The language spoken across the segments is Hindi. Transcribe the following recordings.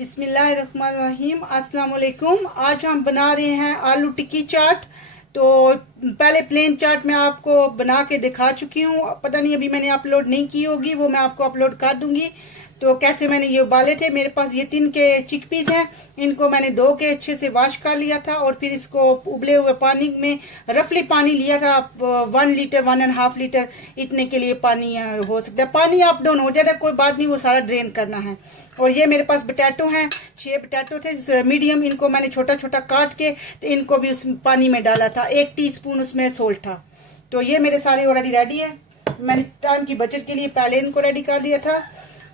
बिस्मिल्लाहिर्रहमानिर्रहीम। अस्सलाम वालेकुम। आज हम बना रहे हैं आलू टिक्की चाट। तो पहले प्लेन चाट मैं आपको बना के दिखा चुकी हूँ, पता नहीं अभी मैंने अपलोड नहीं की होगी, वो मैं आपको अपलोड कर दूंगी। तो कैसे मैंने ये उबाले थे, मेरे पास ये टिन के चिकपीस हैं, इनको मैंने धो के अच्छे से वॉश कर लिया था और फिर इसको उबले हुए पानी में रफली पानी लिया था। 1 लीटर 1.5 लीटर इतने के लिए पानी हो सकता है। पानी अप डाउन हो जाएगा, कोई बात नहीं, वो सारा ड्रेन करना है। और ये मेरे पास बटाटो हैं, 6 बटाटो थे मीडियम, इनको मैंने छोटा छोटा काट के तो इनको भी उस पानी में डाला था। 1 टीस्पून उसमें सोल्ट था। तो ये मेरे सारे ऑलरेडी रेडी है। मैंने टाइम की बचत के लिए पहले इनको रेडी कर दिया था।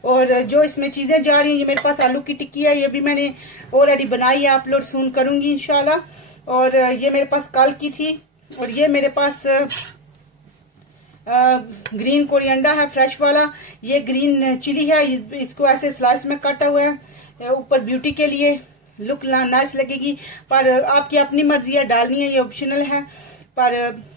और जो इसमें चीज़ें जा रही हैं, ये मेरे पास आलू की टिक्की है, ये भी मैंने ऑलरेडी बनाई है, अपलोड सून करूँगी इंशाल्लाह। और ये मेरे पास कल की थी। और ये मेरे पास ग्रीन कोरिएंडर है, फ्रेश वाला। ये ग्रीन चिली है, इसको ऐसे स्लाइस में काटा हुआ है, ऊपर ब्यूटी के लिए लुक नाइस लगेगी। पर आपकी अपनी मर्जी है, डालनी है, ये ऑप्शनल है। पर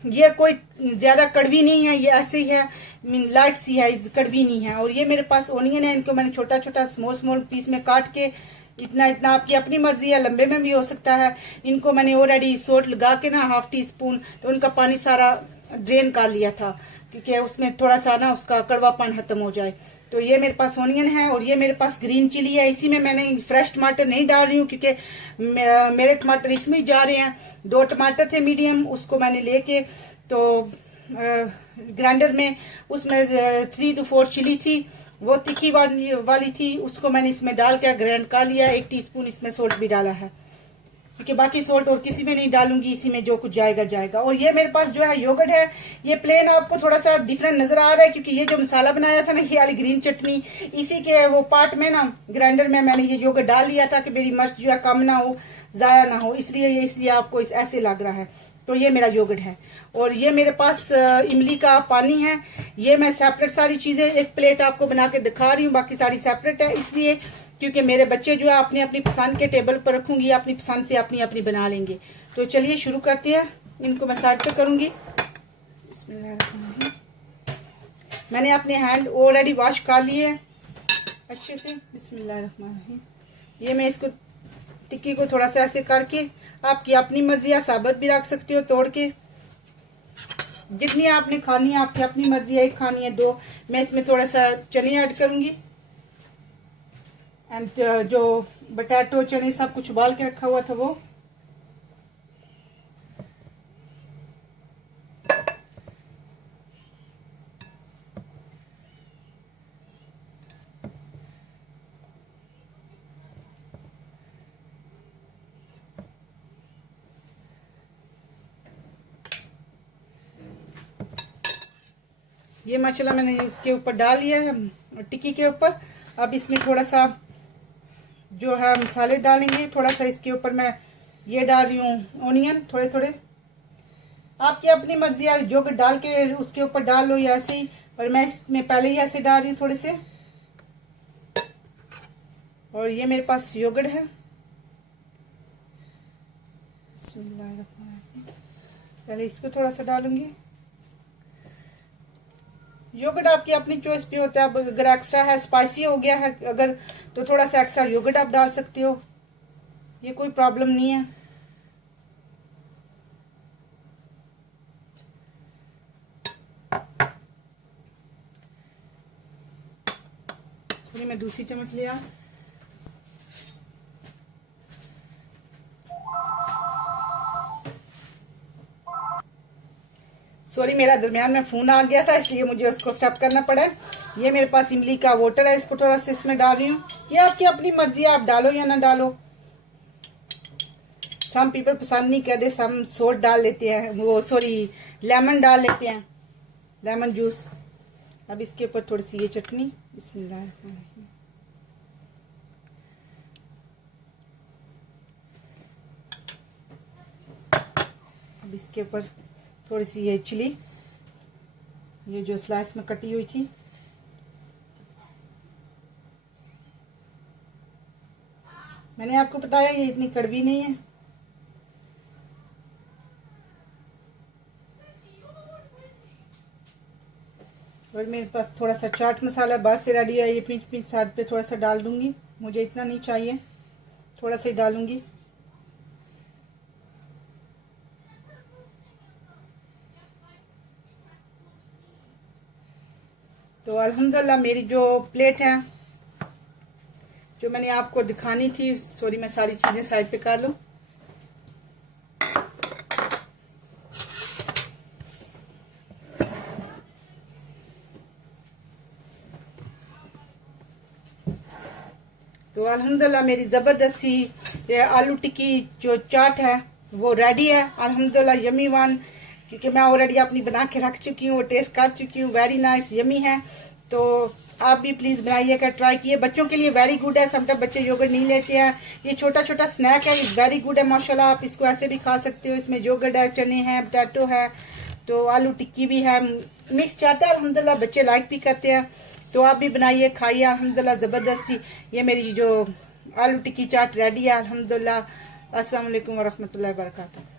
ये कोई ज्यादा कड़वी नहीं है, ये ऐसे ही है, लाइट सी है, कड़वी नहीं है। और ये मेरे पास ओनियन है, इनको मैंने छोटा छोटा स्मॉल स्मॉल पीस में काट के, इतना इतना आपकी अपनी मर्जी है, लंबे में भी हो सकता है। इनको मैंने ऑलरेडी सोल्ट लगा के ना 1/2 टीस्पून, तो उनका पानी सारा ड्रेन कर लिया था, क्योंकि उसमें थोड़ा सा ना उसका कड़वापन खत्म हो जाए। तो ये मेरे पास ओनियन है और ये मेरे पास ग्रीन चिली है। इसी में मैंने फ्रेश टमाटर नहीं डाल रही हूँ, क्योंकि मेरे टमाटर इसमें ही जा रहे हैं। 2 टमाटर थे मीडियम, उसको मैंने लेके तो ग्राइंडर में, उसमें 3 to 4 चिली थी, वो तीखी वाली थी, उसको मैंने इसमें डाल के ग्राइंड कर लिया। 1 टीस्पून इसमें सोल्ट भी डाला है, क्योंकि बाकी सोल्ट और किसी में नहीं डालूंगी, इसी में जो कुछ जाएगा जाएगा। और ये मेरे पास जो है योगर्ट है। ये प्लेन आपको थोड़ा सा डिफरेंट नजर आ रहा है, क्योंकि ये जो मसाला बनाया था ना, ये वाली ग्रीन चटनी, इसी के वो पार्ट में ना ग्राइंडर में मैंने ये योगर्ट डाल लिया था कि मेरी मिर्च जो है कम ना हो, जाया ना हो, इसलिए आपको ऐसे लग रहा है। तो ये मेरा योगर्ट है। और ये मेरे पास इमली का पानी है। ये मैं सेपरेट सारी चीजें एक प्लेट आपको बना के दिखा रही हूँ, बाकी सारी सेपरेट है, इसलिए क्योंकि मेरे बच्चे जो है अपनी अपनी पसंद के टेबल पर रखूंगी, अपनी पसंद से अपनी अपनी बना लेंगे। तो चलिए शुरू करते हैं। इनको मैं साइड पे करूंगी। मैंने अपने हैंड ऑलरेडी वॉश कर लिए हैं अच्छे से। बिस्मिल्लाहिर्रहमानिर्रहीम। ये मैं इसको टिक्की को थोड़ा सा ऐसे करके, आपकी अपनी मर्जी है, साबुत भी रख सकते हो तोड़ के, जितनी आपने खानी है आपकी अपनी मर्जी है। 1 खानी है 2। मैं इसमें थोड़ा सा चने ऐड करूंगी एंड जो बटाटो चने सब कुछ उबाल के रखा हुआ था वो। ये मसाला मैंने इसके ऊपर डाल लिया है, टिक्की के ऊपर। अब इसमें थोड़ा सा जो है मसाले डालेंगे। थोड़ा सा इसके ऊपर मैं ये डाल रही हूँ ओनियन, थोड़े थोड़े, आपकी अपनी मर्जी है, जो डाल के उसके ऊपर डाल लो या ऐसे ही। और मैं इसमें पहले ही ऐसे डाल रही हूँ थोड़े से। और ये मेरे पास योगर्ट है। पहले इसको थोड़ा सा डालूंगी। योगर्ट आपकी अपनी चॉइस पे होता है। अगर एक्स्ट्रा है, स्पाइसी हो गया है अगर, तो थोड़ा सा एक्स्ट्रा योगर्ट आप डाल सकते हो, ये कोई प्रॉब्लम नहीं है। थोड़ी मैं दूसरी चम्मच लिया। सॉरी, मेरा दरमियान में फोन आ गया था, इसलिए मुझे उसको स्टॉप करना पड़ा। ये मेरे पास इमली का वाटर है, इसको थोड़ा सा इसमें डाल रही हूँ। ये आपकी अपनी मर्जी है, आप डालो या ना डालो। सम पीपल पसंद नहीं करते, सम सोल्ट डाल लेते हैं, वो सॉरी लेमन डाल लेते हैं, लेमन जूस। अब इसके ऊपर थोड़ी सी ये चटनी, बिस्मिल्लाह। अब इसके ऊपर थोड़ी सी ये चिली, ये जो स्लाइस में कटी हुई थी। मैंने आपको बताया ये इतनी कड़वी नहीं है। और मेरे पास थोड़ा सा चाट मसाला बाहर से रेडी है, ये पिंच पिंच साइड पे थोड़ा सा डाल दूंगी। मुझे इतना नहीं चाहिए, थोड़ा सा ही डालूंगी। तो अल्हम्दुलिल्लाह मेरी जो प्लेट है, जो मैंने आपको दिखानी थी, सॉरी मैं सारी चीज़ें साइड पे कर लूँ। तो अल्हम्दुलिल्लाह मेरी ज़बरदस्ती ये आलू टिक्की जो चाट है वो रेडी है अल्हम्दुलिल्लाह, यमी वन। क्योंकि मैं ऑलरेडी अपनी बना के रख चुकी हूँ, टेस्ट कर चुकी हूँ, वेरी नाइस यमी है। तो आप भी प्लीज़ बनाइएगा, ट्राई किए। बच्चों के लिए वेरी गुड है, समटाइम बच्चे योगर्ट नहीं लेते हैं। ये छोटा छोटा स्नैक है, वेरी गुड है माशाल्लाह। आप इसको ऐसे भी खा सकते हो, इसमें योगर्ट है, चने हैं, पोटैटो है, तो आलू टिक्की भी है, मिक्स चाहता है अल्हम्दुलिल्लाह, बच्चे लाइक भी करते हैं। तो आप भी बनाइए, खाइए अल्हम्दुलिल्लाह ज़बरदस्ती। ये मेरी जो आलू टिक्की चाट रेडी है अल्हम्दुलिल्लाह। अस्सलाम वालेकुम व रहमतुल्लाहि व बरकातहू।